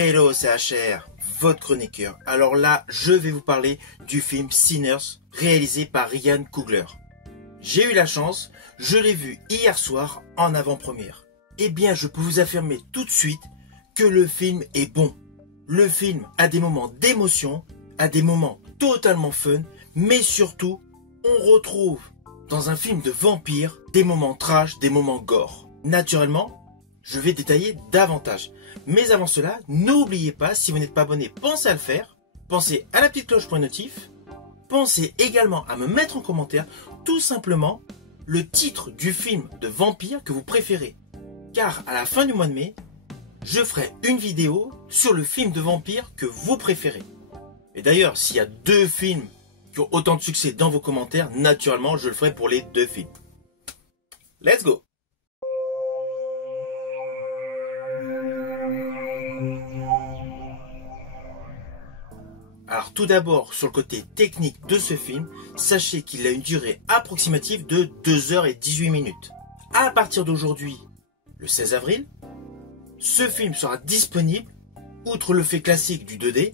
Hello, c'est HR, votre chroniqueur. Alors là, je vais vous parler du film Sinners, réalisé par Ryan Coogler. J'ai eu la chance, je l'ai vu hier soir en avant-première. Eh bien, je peux vous affirmer tout de suite que le film est bon. Le film a des moments d'émotion, a des moments totalement fun, mais surtout, on retrouve dans un film de vampire des moments trash, des moments gore. Naturellement, je vais détailler davantage. Mais avant cela, n'oubliez pas, si vous n'êtes pas abonné, pensez à le faire. Pensez à la petite cloche pour les notifs. Pensez également à me mettre en commentaire tout simplement le titre du film de vampire que vous préférez. Car à la fin du mois de mai, je ferai une vidéo sur le film de vampire que vous préférez. Et d'ailleurs, s'il y a deux films qui ont autant de succès dans vos commentaires, naturellement, je le ferai pour les deux films. Let's go! Alors tout d'abord, sur le côté technique de ce film, sachez qu'il a une durée approximative de 2h18. À partir d'aujourd'hui, le 16 avril, ce film sera disponible, outre le fait classique du 2D,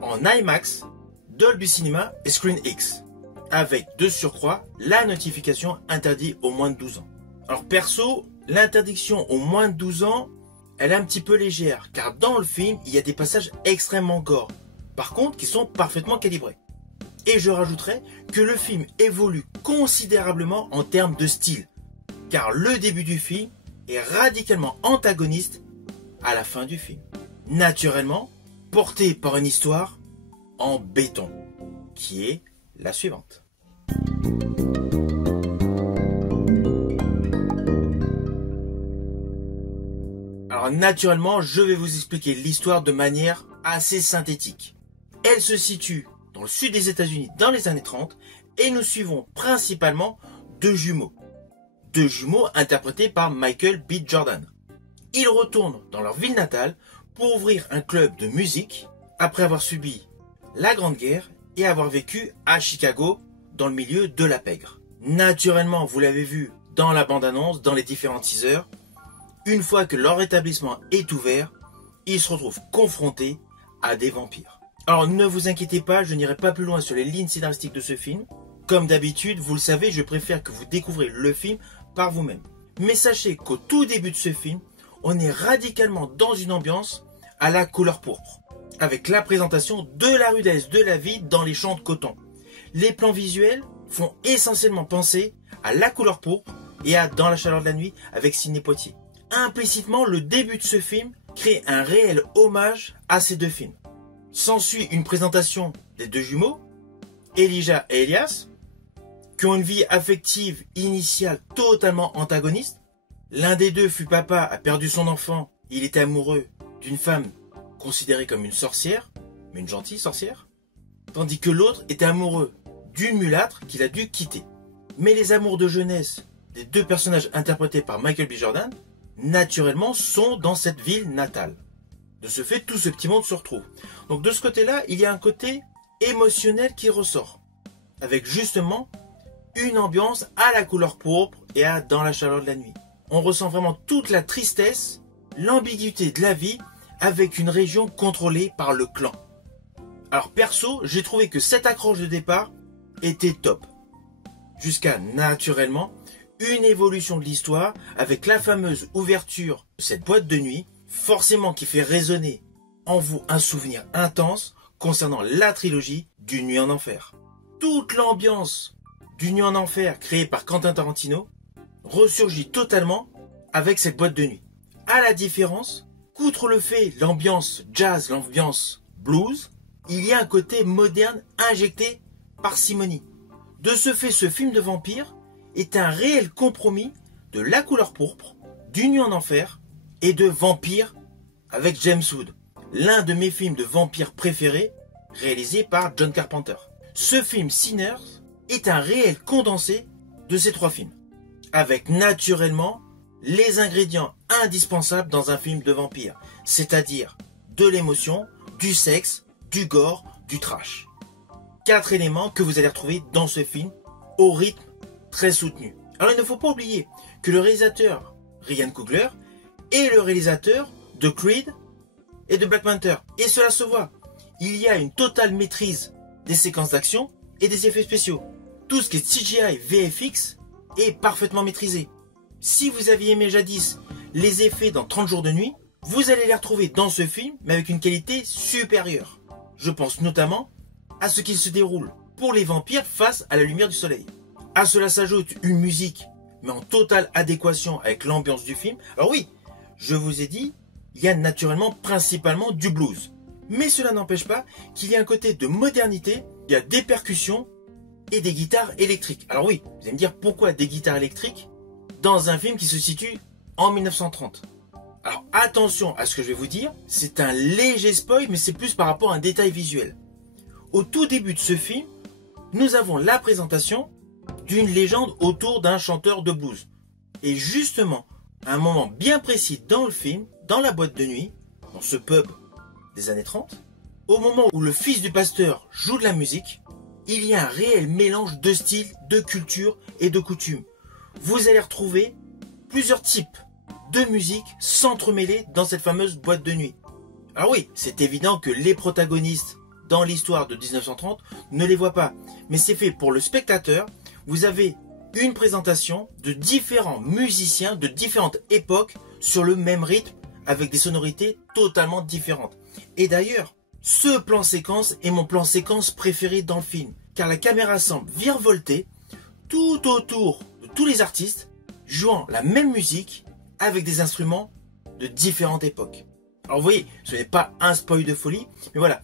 en IMAX, Dolby Cinema et Screen X, avec de surcroît la notification interdit aux moins de 12 ans. Alors perso, l'interdiction aux moins de 12 ans, elle est un petit peu légère, car dans le film, il y a des passages extrêmement gore. Par contre, qui sont parfaitement calibrés. Et je rajouterai que le film évolue considérablement en termes de style, car le début du film est radicalement antagoniste à la fin du film. Naturellement, porté par une histoire en béton, qui est la suivante. Alors naturellement, je vais vous expliquer l'histoire de manière assez synthétique. Elle se situe dans le sud des États-Unis dans les années 30 et nous suivons principalement deux jumeaux. Deux jumeaux interprétés par Michael B. Jordan. Ils retournent dans leur ville natale pour ouvrir un club de musique après avoir subi la Grande Guerre et avoir vécu à Chicago dans le milieu de la pègre. Naturellement, vous l'avez vu dans la bande-annonce, dans les différents teasers, une fois que leur établissement est ouvert, ils se retrouvent confrontés à des vampires. Alors ne vous inquiétez pas, je n'irai pas plus loin sur les lignes scénaristiques de ce film. Comme d'habitude, vous le savez, je préfère que vous découvrez le film par vous-même. Mais sachez qu'au tout début de ce film, on est radicalement dans une ambiance à la couleur pourpre, avec la présentation de la rudesse de la vie dans les champs de coton. Les plans visuels font essentiellement penser à la couleur pourpre et à Dans la chaleur de la nuit avec Sidney Poitier. Implicitement, le début de ce film crée un réel hommage à ces deux films. S'ensuit une présentation des deux jumeaux, Elijah et Elias, qui ont une vie affective initiale totalement antagoniste. L'un des deux fut papa, a perdu son enfant, il était amoureux d'une femme considérée comme une sorcière, mais une gentille sorcière, tandis que l'autre était amoureux d'une mulâtre qu'il a dû quitter. Mais les amours de jeunesse des deux personnages interprétés par Michael B. Jordan, naturellement, sont dans cette ville natale. De ce fait, tout ce petit monde se retrouve. Donc de ce côté-là, il y a un côté émotionnel qui ressort, avec justement une ambiance à la couleur pourpre et à Dans la chaleur de la nuit. On ressent vraiment toute la tristesse, l'ambiguïté de la vie, avec une région contrôlée par le clan. Alors perso, j'ai trouvé que cette accroche de départ était top. Jusqu'à, naturellement, une évolution de l'histoire avec la fameuse ouverture de cette boîte de nuit, forcément qui fait résonner en vous un souvenir intense concernant la trilogie d'une nuit en enfer. Toute l'ambiance d'une nuit en enfer créée par Quentin Tarantino ressurgit totalement avec cette boîte de nuit. À la différence qu'outre le fait l'ambiance jazz, l'ambiance blues, il y a un côté moderne injecté par parcimonie. De ce fait, ce film de vampire est un réel compromis de la couleur pourpre, d'une nuit en enfer et de Vampire avec James Wood, l'un de mes films de vampires préférés, réalisé par John Carpenter. Ce film Sinners est un réel condensé de ces trois films, avec naturellement les ingrédients indispensables dans un film de vampire, c'est-à-dire de l'émotion, du sexe, du gore, du trash. 4 éléments que vous allez retrouver dans ce film au rythme très soutenu. Alors il ne faut pas oublier que le réalisateur Ryan Coogler est le réalisateur de Creed et de Black Panther. Et cela se voit. Il y a une totale maîtrise des séquences d'action et des effets spéciaux. Tout ce qui est CGI, VFX est parfaitement maîtrisé. Si vous aviez aimé jadis les effets dans 30 jours de nuit, vous allez les retrouver dans ce film, mais avec une qualité supérieure. Je pense notamment à ce qui se déroule pour les vampires face à la lumière du soleil. À cela s'ajoute une musique, mais en totale adéquation avec l'ambiance du film. Alors oui, je vous ai dit, il y a naturellement principalement du blues. Mais cela n'empêche pas qu'il y a un côté de modernité, il y a des percussions et des guitares électriques. Alors oui, vous allez me dire pourquoi des guitares électriques dans un film qui se situe en 1930. Alors attention à ce que je vais vous dire, c'est un léger spoil, mais c'est plus par rapport à un détail visuel. Au tout début de ce film, nous avons la présentation d'une légende autour d'un chanteur de blues. Et justement, à un moment bien précis dans le film, dans la boîte de nuit, dans ce pub des années 30, au moment où le fils du pasteur joue de la musique, il y a un réel mélange de styles, de cultures et de coutumes. Vous allez retrouver plusieurs types de musique s'entremêler dans cette fameuse boîte de nuit. Alors oui, c'est évident que les protagonistes dans l'histoire de 1930 ne les voient pas, mais c'est fait pour le spectateur. Vous avez une présentation de différents musiciens de différentes époques sur le même rythme avec des sonorités totalement différentes. Et d'ailleurs, ce plan séquence est mon plan séquence préféré dans le film, car la caméra semble virevolter tout autour de tous les artistes jouant la même musique avec des instruments de différentes époques. Alors vous voyez, ce n'est pas un spoil de folie, mais voilà,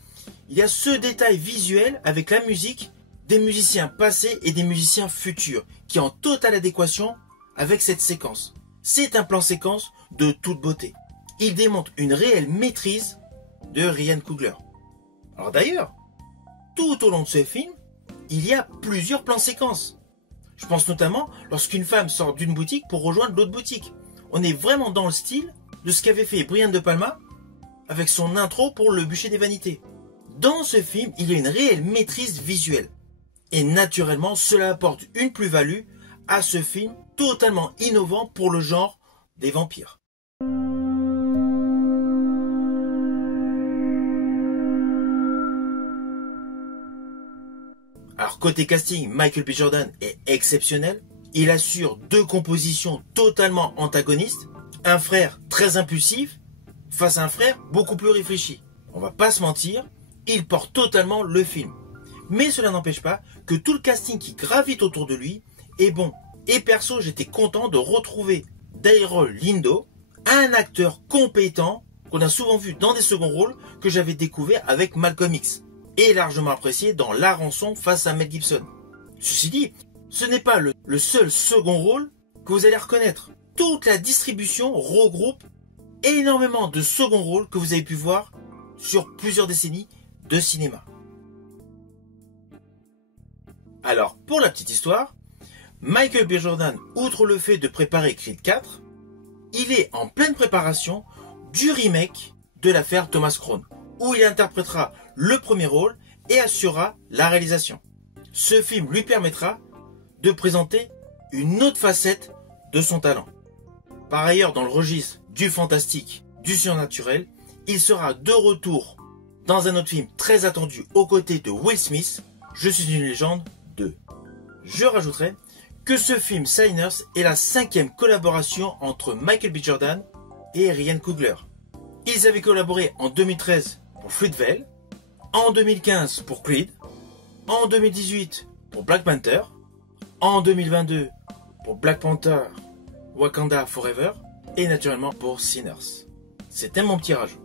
il y a ce détail visuel avec la musique des musiciens passés et des musiciens futurs, qui est en totale adéquation avec cette séquence. C'est un plan séquence de toute beauté. Il démontre une réelle maîtrise de Ryan Coogler. Alors d'ailleurs, tout au long de ce film, il y a plusieurs plans séquences. Je pense notamment lorsqu'une femme sort d'une boutique pour rejoindre l'autre boutique. On est vraiment dans le style de ce qu'avait fait Brian De Palma avec son intro pour Le Bûcher des Vanités. Dans ce film, il y a une réelle maîtrise visuelle. Et naturellement, cela apporte une plus-value à ce film totalement innovant pour le genre des vampires. Alors côté casting, Michael B. Jordan est exceptionnel. Il assure deux compositions totalement antagonistes. Un frère très impulsif face à un frère beaucoup plus réfléchi. On va pas se mentir, il porte totalement le film. Mais cela n'empêche pas que tout le casting qui gravite autour de lui est bon. Et perso, j'étais content de retrouver Delroy Lindo, un acteur compétent qu'on a souvent vu dans des seconds rôles que j'avais découvert avec Malcolm X et largement apprécié dans La Rançon face à Mel Gibson. Ceci dit, ce n'est pas le seul second rôle que vous allez reconnaître. Toute la distribution regroupe énormément de second rôles que vous avez pu voir sur plusieurs décennies de cinéma. Alors, pour la petite histoire, Michael B. Jordan, outre le fait de préparer Creed 4, il est en pleine préparation du remake de l'affaire Thomas Crown, où il interprétera le premier rôle et assurera la réalisation. Ce film lui permettra de présenter une autre facette de son talent. Par ailleurs, dans le registre du fantastique, du surnaturel, il sera de retour dans un autre film très attendu aux côtés de Will Smith, Je suis une légende 2. Je rajouterai que ce film Signers est la 5e collaboration entre Michael B. Jordan et Ryan Coogler. Ils avaient collaboré en 2013 pour Fruitvale, en 2015 pour Creed, en 2018 pour Black Panther, en 2022 pour Black Panther Wakanda Forever et naturellement pour Sinners. C'était mon petit rajout.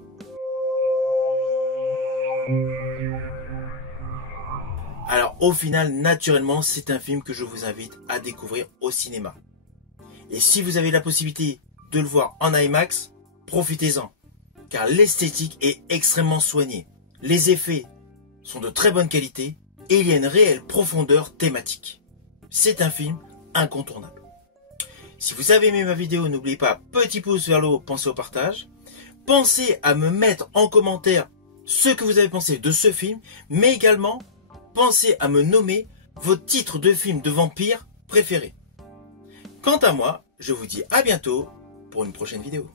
Alors au final, naturellement, c'est un film que je vous invite à découvrir au cinéma. Et si vous avez la possibilité de le voir en IMAX, profitez-en, car l'esthétique est extrêmement soignée. Les effets sont de très bonne qualité et il y a une réelle profondeur thématique. C'est un film incontournable. Si vous avez aimé ma vidéo, n'oubliez pas, petit pouce vers le haut, pensez au partage. Pensez à me mettre en commentaire ce que vous avez pensé de ce film, mais également pensez à me nommer vos titres de films de vampires préférés. Quant à moi, je vous dis à bientôt pour une prochaine vidéo.